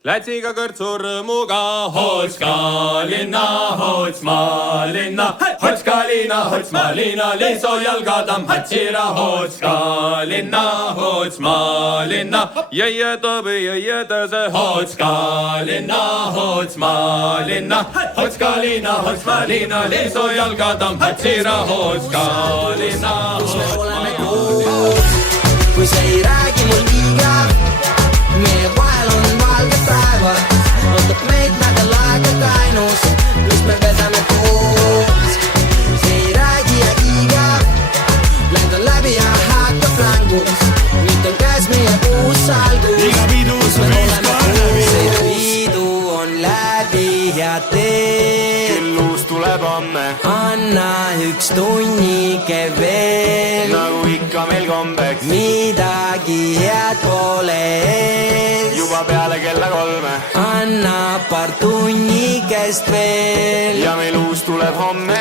Lätsiga kõrtsu rõõmuga Hotska-linna, Hotsmaa-linna, Hotska-linna, Hotsmaa-linna, Liiso jalgadamm, Hatsira, Hotska-linna, Hotsmaa-linna, jäie tõbi, jäie tõse, Hotska-linna, Hotsmaa-linna, Hotska-linna, Hotsmaa-linna, Liiso jalgadamm, Hatsira, Hotska-linna, Hotsmaa-linna. Kui see ei räägi mul liiga, meie vahel on valged päevad, ootab meid nädal aega kainus, mis me vedame koos. See ei räägi ja iga, lendan läbi ja hakkab längus, nüüd on käes meie uus salgus. Iga pidu on ühiskond läbi. See pidu on läbi ja tee, Küll uus tuleb homme, anna üks tunnike veel, nagu ikka meil kombeks. midagi head pole ees. Juba peale kella 3 Anna paar tunnikest veel. ja meil uus tuleb homme.